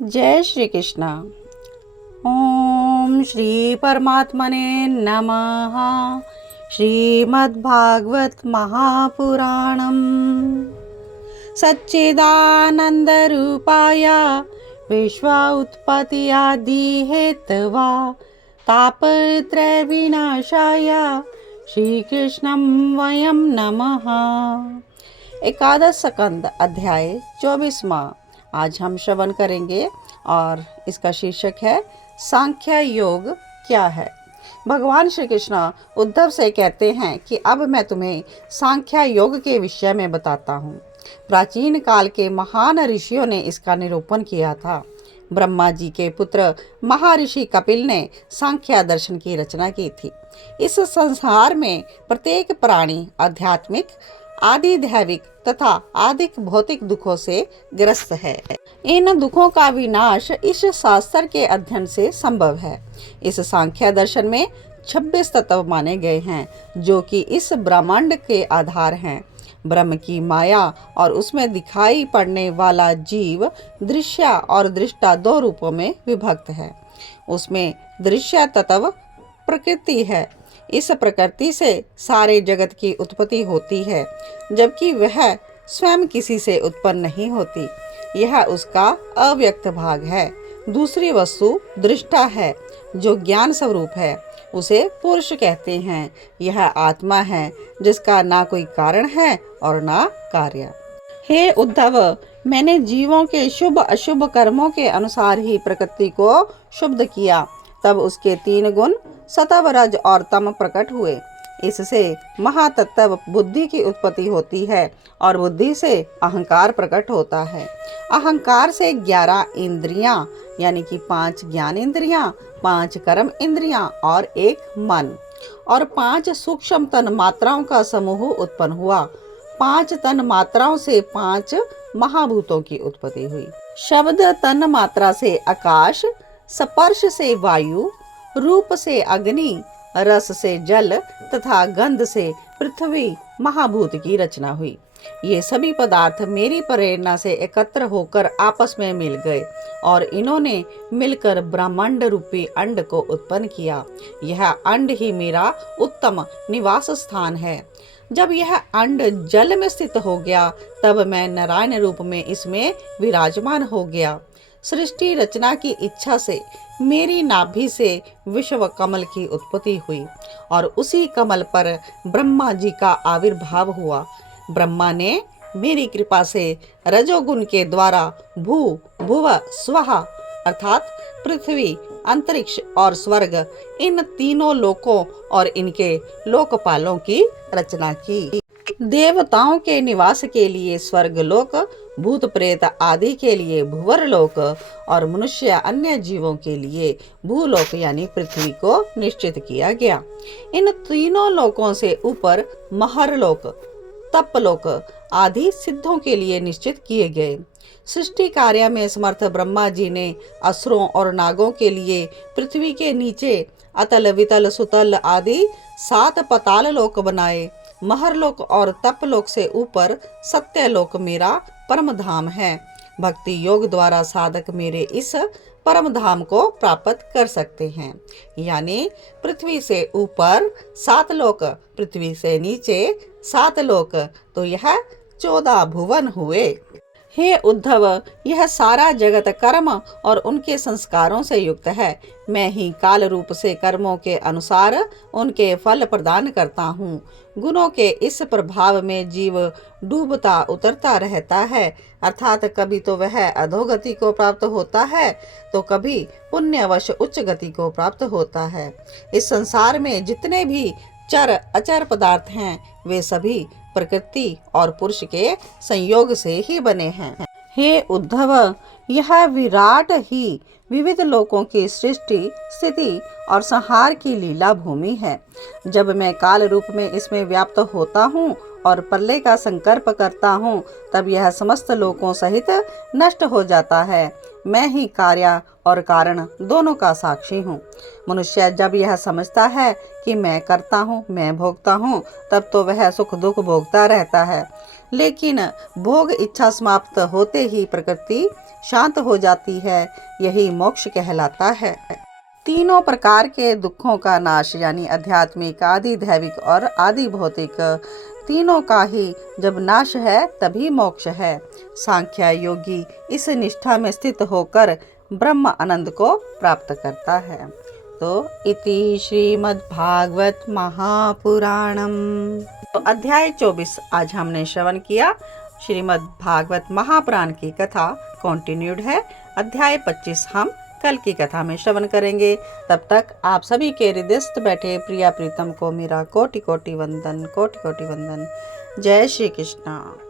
जय श्री कृष्ण। ओम श्री परमात्मने नमः। श्रीमद्भागवत महापुराणम। सच्चिदानंद रूपाय विश्वोत्पत्त्यादि हेतवा तापत्रय विनाशाय श्री कृष्णं वयं नमः। एकादश स्कंद अध्याय 24वां आज हम श्रवण करेंगे और इसका शीर्षक है सांख्य योग क्या है। भगवान श्री कृष्ण उद्धव से कहते हैं कि अब मैं तुम्हें सांख्य योग के विषय में बताता हूँ। प्राचीन काल के महान ऋषियों ने इसका निरूपण किया था। ब्रह्मा जी के पुत्र महर्षि कपिल ने सांख्य दर्शन की रचना की थी। इस संसार में प्रत्येक प्राणी आध्यात्मिक, आदि दैविक तथा आदिक भौतिक दुखों से ग्रस्त है। इन दुखों का विनाश इस शास्त्र के अध्ययन से संभव है। इस सांख्य दर्शन में 26 तत्व माने गए हैं जो कि इस ब्रह्मांड के आधार हैं। ब्रह्म की माया और उसमें दिखाई पड़ने वाला जीव दृश्य और दृष्टा दो रूपों में विभक्त है। उसमें दृश्य तत्व प्रकृति है। इस प्रकृति से सारे जगत की उत्पत्ति होती है, जबकि वह स्वयं किसी से उत्पन्न नहीं होती। यह उसका अव्यक्त भाग है। दूसरी वस्तु दृष्टा है जो ज्ञान स्वरूप है। उसे पुरुष कहते हैं। यह आत्मा है जिसका ना कोई कारण है और ना कार्य। हे उद्धव, मैंने जीवों के शुभ अशुभ कर्मों के अनुसार ही प्रकृति को शुद्ध किया। तब उसके 3 गुण सत्व, रज और तम प्रकट हुए। इससे महातत्व बुद्धि की उत्पत्ति होती है और बुद्धि से अहंकार प्रकट होता है। अहंकार से 11 इंद्रियां यानी कि 5 ज्ञान इंद्रियां, 5 कर्म इंद्रियां और 1 मन और 5 सूक्ष्म तन मात्राओं का समूह उत्पन्न हुआ। 5 तन मात्राओं से 5 महाभूतों की उत्पत्ति हुई। शब्द तन मात्रा से आकाश, स्पर्श से वायु, रूप से अग्नि, रस से जल तथा गंध से पृथ्वी महाभूत की रचना हुई। ये सभी पदार्थ मेरी प्रेरणा से एकत्र होकर आपस में मिल गए और इन्होंने मिलकर ब्रह्मांड रूपी अंड को उत्पन्न किया। यह अंड ही मेरा उत्तम निवास स्थान है। जब यह अंड जल में स्थित हो गया तब मैं नारायण रूप में इसमें विराजमान हो गया। सृष्टि रचना की इच्छा से मेरी नाभि से विश्व कमल की उत्पत्ति हुई और उसी कमल पर ब्रह्मा जी का आविर्भाव हुआ। ब्रह्मा ने मेरी कृपा से रजोगुण के द्वारा भू, भुव, स्वः अर्थात पृथ्वी, अंतरिक्ष और स्वर्ग इन तीनों लोकों और इनके लोकपालों की रचना की। देवताओं के निवास के लिए स्वर्ग लोक, भूत प्रेत आदि के लिए भुवर लोक और मनुष्य अन्य जीवों के लिए भूलोक यानी पृथ्वी को निश्चित किया गया। इन तीनों लोकों से ऊपर महरलोक, तपलोक आदि सिद्धों के लिए निश्चित किए गए। सृष्टि कार्य में समर्थ ब्रह्मा जी ने असुरों और नागों के लिए पृथ्वी के नीचे अतल, वितल, सुतल आदि 7 पाताल लोक बनाए। महरलोक और तपलोक से ऊपर सत्यलोक मेरा परम धाम है। भक्ति योग द्वारा साधक मेरे इस परम धाम को प्राप्त कर सकते हैं। यानी पृथ्वी से ऊपर 7 लोक, पृथ्वी से नीचे 7 लोक, तो यह 14 भुवन हुए। हे उद्धव, यह सारा जगत कर्म और उनके संस्कारों से युक्त है। मैं ही काल रूप से कर्मों के अनुसार उनके फल प्रदान करता हूँ। गुणों के इस प्रभाव में जीव डूबता उतरता रहता है, अर्थात कभी तो वह अधोगति को प्राप्त होता है तो कभी पुण्यवश उच्च गति को प्राप्त होता है। इस संसार में जितने भी चर अचर पदार्थ हैं वे सभी प्रकृति और पुरुष के संयोग से ही बने हैं। हे उद्धव, यह विराट ही विविध लोकों की सृष्टि, स्थिति और संहार की लीला भूमि है। जब मैं काल रूप में इसमें व्याप्त होता हूँ और प्रलय का संकल्प करता हूँ, तब यह समस्त लोकों सहित नष्ट हो जाता है। मैं ही कार्य और कारण दोनों का साक्षी हूँ। मनुष्य जब यह समझता है कि मैं करता हूँ, मैं भोगता हूँ, तब तो वह सुख दुख भोगता रहता है। लेकिन भोग इच्छा समाप्त होते ही प्रकृति शांत हो जाती है। यही मोक्ष कहलाता है। तीनों प्रकार के दुखों का नाश यानी आध्यात्मिक, आदि दैविक और आदि भौतिक, तीनों का ही जब नाश है तभी मोक्ष है। सांख्य योगी इस निष्ठा में स्थित होकर ब्रह्म आनंद को प्राप्त करता है। तो इति श्रीमद्भागवत महापुराणम। तो अध्याय 24 आज हमने श्रवण किया। श्रीमद्भागवत महापुराण की कथा कंटिन्यूड है। अध्याय 25 हम कल की कथा में श्रवण करेंगे। तब तक आप सभी के हृदयस्थ बैठे प्रिया प्रीतम को मेरा कोटि कोटि वंदन, कोटि कोटि वंदन। जय श्री कृष्ण।